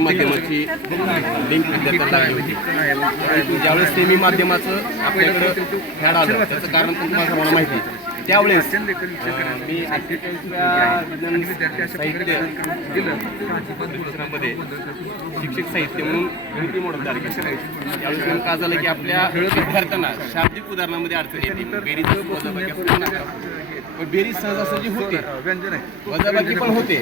मराठी माध्यमाची लिंक विद्यार्थ्यांना लागली होती. परंतु ज्यावेळेस सेमी माध्यमाचं आपल्याकडं फॅड आलं त्याचं कारण पण तुम्हाला सर्वांना माहिती आहे. त्यावेळेस मी साहित्य परिसरामध्ये शिक्षक साहित्य म्हणून गणिती मॉडेल तयार केलं. त्यावेळेस नेमकं काय झालं की आपल्या विद्यार्थ्यांना शाब्दिक उदाहरणामध्ये अडचण येते. बेरीज वजाबाकी पण बेरीज सहजासहजी होते, वजाबाकी पण होते,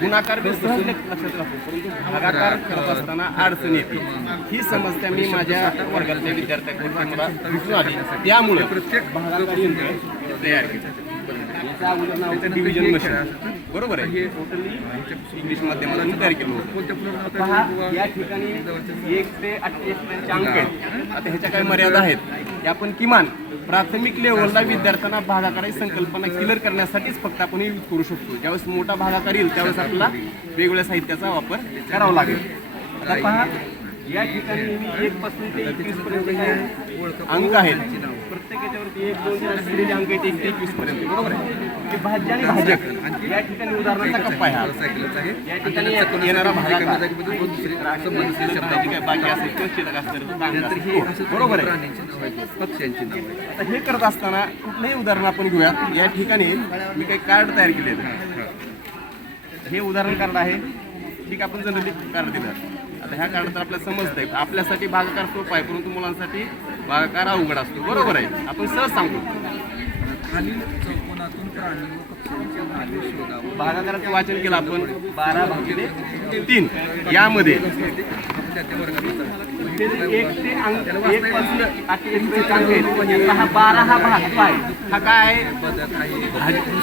गुणाकार बी सहज लक्षात राहतो, परंतु भागाकार करत असताना अडचण येते. ही समस्या मी माझ्या वर्गातल्या विद्यार्थ्यांकडून मला दिसून आली. त्यामुळे भागाकार यंत्र तयार केलं. याचा अगोदर नाव होतं डिव्हिजन मशीन. बरोबर आहे. टोटली इंग्लिश माध्यमातून तयार केलं होतं. पहा या ठिकाणी 1 ते 28 पर्यंतचे अंक आहेत. आता ह्याच्या काही मर्यादा आहेत की आपण किमान प्राथमिक लेवलला विद्यार्थ्यांना भागाकाराची संकल्पना क्लिअर करण्यासाठीच फक्त आपण यूज करू शकतो. ज्यावेळेस मोठा भागाकार येईल त्यावेळेस आपल्याला वेगवेगळ्या साहित्याचा वापर करावा लागेल. आता पहा या ठिकाणी मी 1 पासून ते 21 पर्यंत अंक आहेत. प्रत्येक याच्यावरती 1, 2, 3 असे दिलेले अंक आहेत 1 ते 21 पर्यंत. बरोबर आहे. की भाज्य आणि भाजक या ठिकाणी उदाहरणाचा कप्पा आहे. या ठिकाणी येणारा भागाकार शब्दाची काय बाकी असेल किंवा शिल्लक असतं. बरोबर आहे. आता हे करत असताना कुठलंही उदाहरण आपण घेऊयात. या ठिकाणी मी काही कार्ड तयार केले आहेत. हे उदाहरण कार्ड आहे. ठीक आपण जनरली कार्ड दिलं. आता ह्या कार्ड तर आपल्याला समजतंय. आपल्यासाठी भागाकार सोपा आहे, परंतु मुलांसाठी भागाकार अवघड असतो. बरोबर आहे. आपण सहज सांगतो. भागाकाराचं वाचन केलं आपण 12/3. यामध्ये 1 ते 1 पासून 28 अंक आहेत. हा 12 हा भाग काय हा काय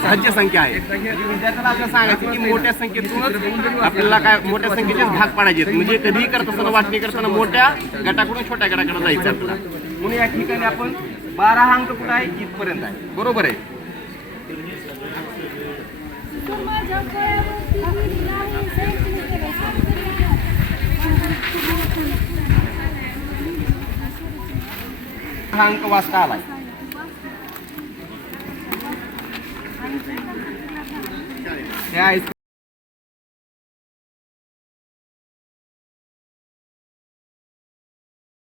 भाज्य संख्या आहे. विद्यार्थ्याला असं सांगायचं की मोठ्या संख्येतूनच आपल्याला काय मोठ्या संख्येचेच भाग पाडायचे आहेत. म्हणजे कधीही करत असताना वाटणी करताना मोठ्या गटाकडून छोट्या गटाकडे जायचं आपल्याला. म्हणून या ठिकाणी आपण 12 अंक कुठं आहे इथपर्यंत आहे. बरोबर आहे. हा अंक वाचता आलाय.